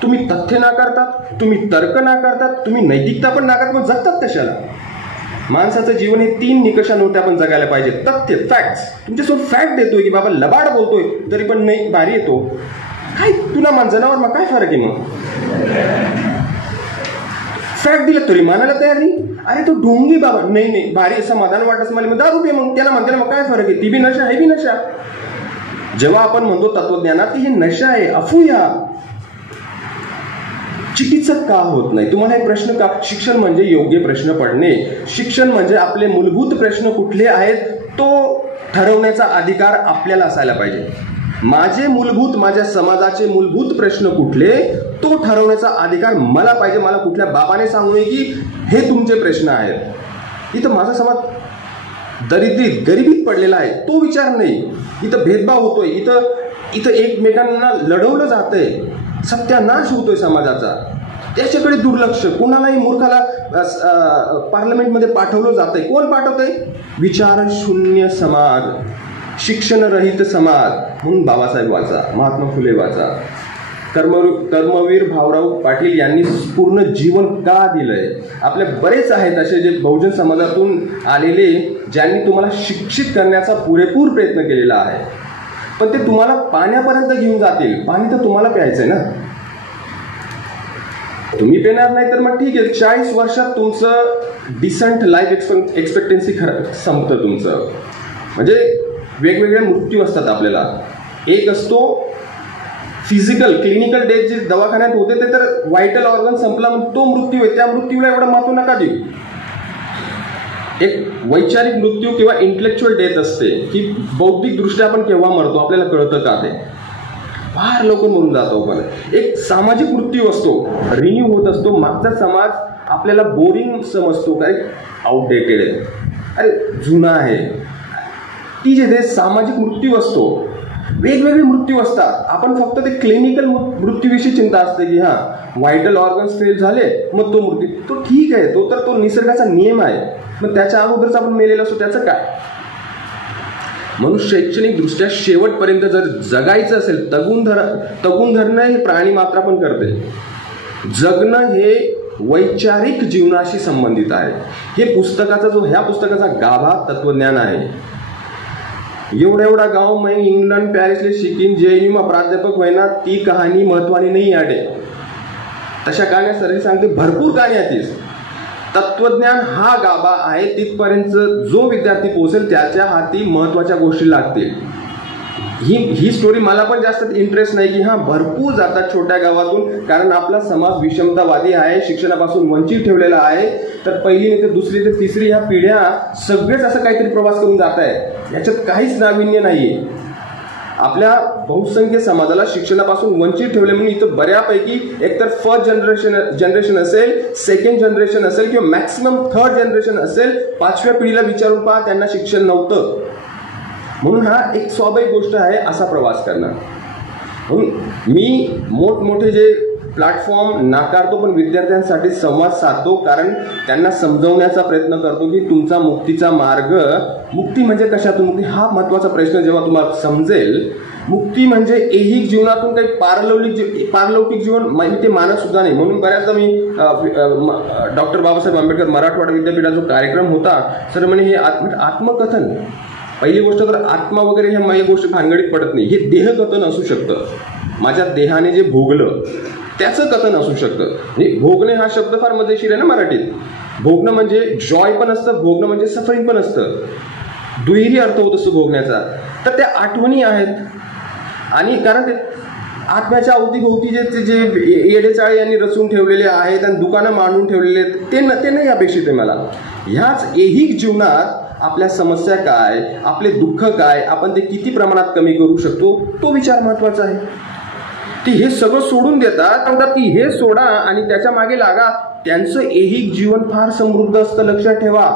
तुम्ही तथ्य नाकारतात, तुम्ही तर्क नाकारतात, तुम्ही नैतिकता पण नाकारतात, मग जगतात कशाला? माणसाचं जीवन हे 3 निकषांवरती आपण जगायला पाहिजे. तथ्य, फॅक्ट्स. तुमच्यासोबत फॅक्ट देतोय की बाबा लबाड बोलतोय तरी पण नाही भारी येतो, काय तुला जनावर मग काय फरक आहे? मग फॅक्ट दिलं तरी मानायला तयार नाही. अरे तो ढोंगी बाबा, नाही भारी समाधान वाटत मला, मग दारू पे, मग त्याला म्हणते मग काय फरक आहे? ती बी नशा, हे बी नशा. जेव्हा आपण म्हणतो तत्वज्ञानात की हे नशा आहे, अफूया, चिकित्सक का होत नाही? तुम्हाला एक प्रश्न का? शिक्षण म्हणजे योग्य प्रश्न पडणे. शिक्षण म्हणजे आपले मूलभूत प्रश्न कुठले आहेत तो ठरवण्याचा अधिकार आपल्याला असायला पाहिजे. माझ्या समाजाचे मूलभूत प्रश्न कुठले तो ठरवण्याचा अधिकार मला पाहिजे. मला कुठल्या बाबाने सांगू नये की हे तुमचे प्रश्न आहेत. इथं माझा समाज गरिबीत पडलेला आहे तो विचार नाही. इथं भेदभाव होतोय, इथं एकमेकांना लढवलं जातंय, सत्यानाश होतोय समाजाचा, त्याच्याकडे दुर्लक्ष. कोणालाही मूर्खाला पार्लमेंटमध्ये पाठवलं जातंय. कोण पाठवतंय? विचारशून्य समाज, शिक्षणरहित समाज. म्हणून बाबासाहेब वाचा, महात्मा फुले वाचा. कर्मवीर भाऊराव पाटील यांनी पूर्ण जीवन का दिलंय? आपले बरेच आहेत असे जे बहुजन समाजातून आलेले ज्यांनी तुम्हाला शिक्षित करण्याचा पुरेपूर प्रयत्न केलेला आहे, पण ते तुम्हाला पाण्यापर्यंत घेऊन जातील. पाणी तर तुम्हाला प्यायचंय ना. तुम्ही पेणार नाही तर मग ठीक आहे, 40 वर्षात तुमचं डिसेंट लाईफ एक्सपेक्टन्सी संपतं तुमचं. म्हणजे वेगवेगळे मृत्यू असतात आपल्याला. एक असतो फिजिकल क्लिनिकल डेथ, जे दवाखान्यात होते ते तर व्हायटल ऑर्गन संपला मग तो मृत्यू आहे. त्या मृत्यूला एवढं महत्व नका देऊ. एक वैचारिक मृत्यू किंवा इंटेलेक्च्युअल डेथ असते की बौद्धिक दृष्ट्या आपण केव्हा मरतो आपल्याला कळतं का? ते फार लवकर मरून जातो आपण. एक सामाजिक मृत्यू असतो, रिन्यू होत असतो. मागचा समाज आपल्याला बोरिंग समजतो, काय आउटडेटेड आहे, अरे जुना आहे. ती जे सामाजिक मृत्यू असतो, वेगवेगळे मृत्यू असतात. आपण फक्त ते क्लिनिकल मृत्यूविषयी चिंता असते की हां व्हायटल ऑर्गन्स फेल झाले मग तो मृत्यू, तो ठीक आहे, तो निसर्गाचा नियम आहे. मग त्याच्या अगोदरच आपण मेलेलो असतो, त्याचं काय? म्हणून शैक्षणिक दृष्ट्या शेवटपर्यंत जर जगायचं असेल, तगून धरणं हे प्राणी मात्र पण करते. जगणं हे वैचारिक जीवनाशी संबंधित आहे. ह्या पुस्तकाचा गाभा तत्वज्ञान आहे. एवढा गाव मैं इंग्लंड पॅरिसले शिकीन JNU मा प्राध्यापक व्हायना ती कहाणी महत्वानी नाही आडे. तशा कहाण्या सर सांगते, भरपूर कहाणी आहेत. तत्वज्ञान हा गाभा आहे. तिथपर्यंत जो विद्यार्थी पोहोचेल त्याच्या हाती महत्वाच्या गोष्टी लागतील. ही स्टोरी मला पण जास्त इंटरेस्ट नाही की हां भरपूर जातात छोट्या गावातून, कारण आपला समाज विषमतावादी आहे, शिक्षणापासून वंचित ठेवलेला आहे. तर पहिली ते दुसरी ते तिसरी ह्या पिढ्या सगळेच असं काहीतरी प्रवास करून जात आहे. याच्यात काहीच नाविन्य नाहीये. आपल्या बहुसंख्य समाजाला शिक्षणापासून वंचित ठेवले म्हणून इथं बऱ्यापैकी एकतर फर्स्ट जनरेशन असेल, सेकंड जनरेशन असेल किंवा मॅक्सिमम थर्ड जनरेशन असेल, 5व्या पिढीला विचारून पहा त्यांना शिक्षण नव्हतं. म्हणून हा एक स्वाभाविक गोष्ट आहे असा प्रवास करणं. म्हणून मी मोठमोठे जे प्लॅटफॉर्म नाकारतो पण विद्यार्थ्यांसाठी संवाद साधतो, कारण त्यांना समजवण्याचा प्रयत्न करतो की तुमचा मुक्तीचा मार्ग, मुक्ती म्हणजे कशातून मुक्ती हा महत्वाचा प्रश्न जेव्हा तुम्हाला समजेल. मुक्ती म्हणजे ऐहिक जीवनातून काही पारलौकिक जीवन ते मानत सुद्धा नाही. म्हणून बऱ्याचदा मी डॉक्टर बाबासाहेब आंबेडकर मराठवाडा विद्यापीठाचा जो कार्यक्रम होता, सर म्हणे हे आत्मकथन. पहिली गोष्ट तर आत्मा वगैरे ह्या गोष्टी भानगडीत पडत नाही. हे देहकथन असू शकतं. माझ्या देहाने जे भोगलं त्याचं कथन असू शकतं. म्हणजे भोगणे हा शब्द फार मजेशीर आहे ना मराठीत. भोगणं म्हणजे जॉय पण असतं, भोगणं म्हणजे सफरिंग पण असतं. दुहेरी अर्थ होत असतो भोगण्याचा. तर त्या आठवणी आहेत. आणि कारण ते आत्म्याच्या अवतीभोवती जे येडेचाळे यांनी रचून ठेवलेले आहेत आणि दुकानं मांडून ठेवलेले आहेत ते नाही अपेक्षित आहे मला. ह्याच ऐहिक जीवनात आपल्या समस्या काय, आपले दुःख काय, आपण ते किती प्रमाणात कमी करू शकतो तो विचार महत्वाचा आहे. ते हे सगळं सोडून देतात, म्हणतात की हे सोडा आणि त्याच्या मागे लागा. त्यांचं ऐहिक जीवन फार समृद्ध असतं, लक्षात ठेवा.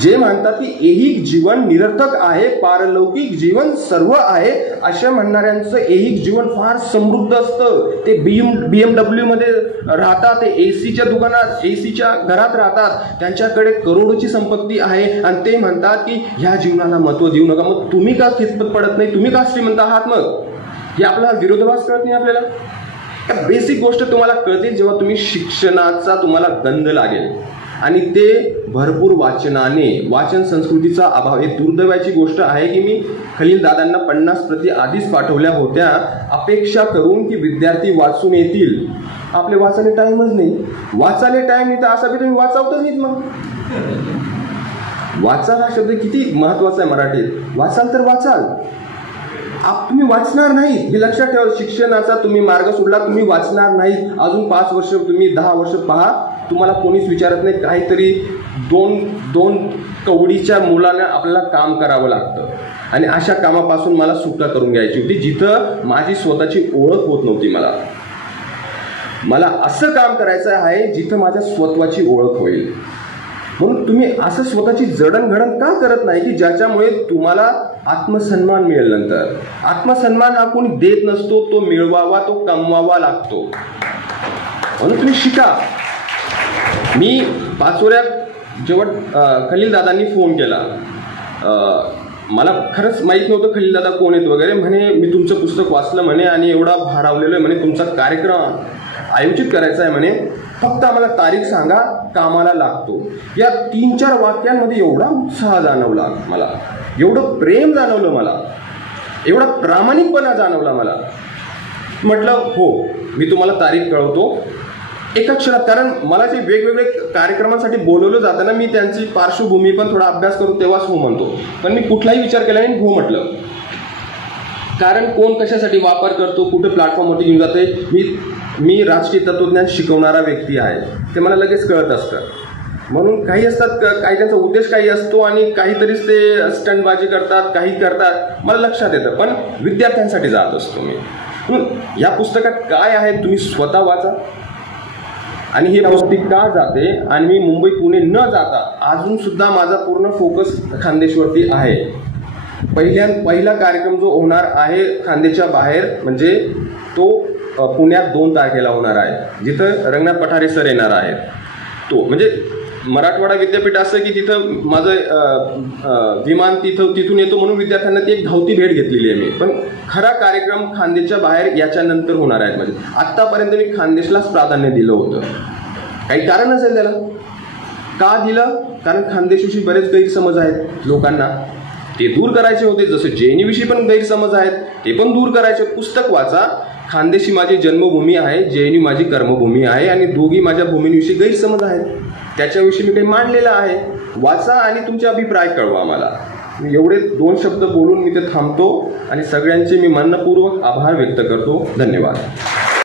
जे म्हणतात की ऐहिक जीवन निरर्थक आहे, पारलौकिक जीवन सर्व आहे, अशा म्हणणाऱ्यांचं ऐहिक जीवन फार समृद्ध असतं. ते BMW मध्ये राहतात, ते एसीच्या दुकानात एसीच्या घरात राहतात, त्यांच्याकडे करोडोची संपत्ती आहे आणि ते म्हणतात की ह्या जीवनाला महत्व देऊ नका. मग तुम्ही का खितपत पडत नाही, तुम्ही का श्रीमंत आहात? मग हे आपला विरोधाभास कळत नाही आपल्याला. बेसिक गोष्ट तुम्हाला कळते जेव्हा तुम्ही शिक्षणाचा तुम्हाला गंध लागेल आणि ते भरपूर वाचनाने, वाचन संस्कृतीचा अभाव. हे दुर्दैवाची गोष्ट आहे की मी खलील दादांना 50 प्रती आधीच पाठवल्या होत्या अपेक्षा करून की विद्यार्थी वाचून येतील. आपले वाचायला टाइमच नाही. वाचायला टाइम नाही तर असा बी तुम्ही वाचावतच नाहीत. मग वाचा हा शब्द किती महत्वाचा आहे मराठीत. वाचाल तर वाचाल, तुम्ही वाचणार नाही हे लक्षात ठेवा. शिक्षणाचा तुम्ही मार्ग सोडला, तुम्ही वाचणार नाही. अजून 5 वर्ष तुम्ही 10 वर्ष पहा, तुम्हाला कोणीच विचारत नाही. काहीतरी दोन कवडीच्या मुलांना आपल्याला काम करावं लागतं आणि अशा कामापासून मला सुटका करून घ्यायची होती जिथं माझी स्वतःची ओळख होत नव्हती. मला असं काम करायचं आहे जिथं माझ्या स्वतःची ओळख होईल. म्हणून तुम्ही असं स्वतःची जडणघडण का करत नाही की ज्याच्यामुळे तुम्हाला आत्मसन्मान मिळेल. नंतर आत्मसन्मान हा कोणी देत नसतो, तो मिळवावा, तो कमवावा लागतो. म्हणून तुम्ही शिका. मी पाचोऱ्यात जेव्हा खलील दादांनी फोन केला, मला खरंच माहीत नव्हतं खलील दादा कोण आहेत वगैरे. म्हणे मी तुमचं पुस्तक वाचलं म्हणे आणि एवढा भारावलेलं आहे म्हणे, तुमचा कार्यक्रम आयोजित करायचा आहे म्हणे, फक्त आम्हाला तारीख सांगा, कामाला लागतो. या 3-4 वाक्यांमध्ये एवढा उत्साह जाणवला मला, एवढं प्रेम जाणवलं मला, एवढा प्रामाणिकपणा जाणवला मला. म्हटलं हो, मी तुम्हाला तारीख कळवतो एका क्षणात. कारण मला जे वेगवेगळे कार्यक्रमांसाठी बोलवलं जातं ना, मी त्यांची पार्श्वभूमी पण थोडा अभ्यास करून तेव्हाच हो म्हणतो. पण मी कुठलाही विचार केला नाही, हो म्हटलं. कारण कोण कशासाठी वापर करतो, कुठे प्लॅटफॉर्मवरती घेऊन जाते. मी राजकीय तत्वज्ञान शिकवणारा व्यक्ती आहे, ते मला लगेच कळत असतं. म्हणून काही असतात, काही त्यांचा उद्देश काही असतो आणि काहीतरीच ते स्टंटबाजी करतात, काही करतात, मला लक्षात येतं. पण विद्यार्थ्यांसाठी जात असतो मी. म्हणून या पुस्तकात काय आहे तुम्ही स्वतः वाचा. आणि हे पुस्तक का जाते आणि मी मुंबई पुणे न जाता अजून सुद्धा माझा पूर्ण फोकस खानदेशवरती आहे. पहिला कार्यक्रम जो होणार आहे खानदेशच्या बाहेर, म्हणजे तो पुण्यात 2 तारखेला होणार आहे, जिथं रंगनाथ पठारे सर येणार आहेत. तो म्हणजे मराठवाडा विद्यापीठ असं की तिथं माझं विमान तिथून येतो म्हणून विद्यार्थ्यांना ती एक धावती भेट घेतलेली आहे मी. पण खरा कार्यक्रम खानदेशच्या बाहेर याच्यानंतर होणार आहेत. म्हणजे आत्तापर्यंत मी खानदेशलाच प्राधान्य दिलं होतं. काही कारण असेल त्याला. का दिलं? कारण खानदेशविषयी बरेच गैरसमज आहेत लोकांना, ते दूर करायचे होते. जसं जैनीविषयी पण गैरसमज आहेत, ते पण दूर करायचे. पुस्तक वाचा. खानदेशी माझी जन्मभूमी आहे, जैनी माझी कर्मभूमी आहे आणि दोघी माझ्या भूमींविषयी गैरसमज आहेत, त्याच्याविषयी मी काही मांडलेलं आहे. वाचा आणि तुमचे अभिप्राय कळवा आम्हाला. एवढे 2 शब्द बोलून मी ते थांबतो आणि सगळ्यांचे मी मनपूर्वक आभार व्यक्त करतो. धन्यवाद.